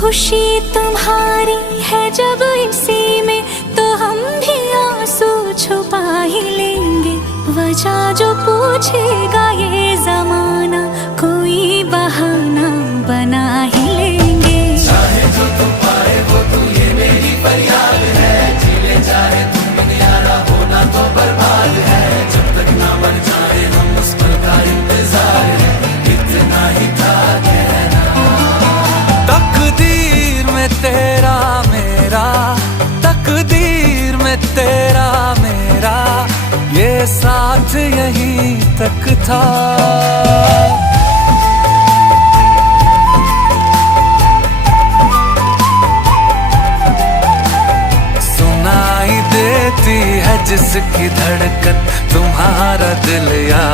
खुशी तुम्हारी है जब इसी में, तो हम भी आंसू छुपा ही लेंगे। वजह जो पूछेगा ये जमाना, कोई बहाना बना ही लेंगे। चाहे जो तुम पाए वो तू, ये मेरी फरियाद है। जीले चाहे तुम दुनियारा, होना तो बर्बाद है। जब तक ना बन जाए हम, उस पल का इंतजार है। इतना ही था कहना। तकदीर में तेरा मेरा, तकदीर में तेरा मेरा, ये साथ यहीं तक था। सुनाई देती है जिसकी धड़कन, तुम्हारा दिल या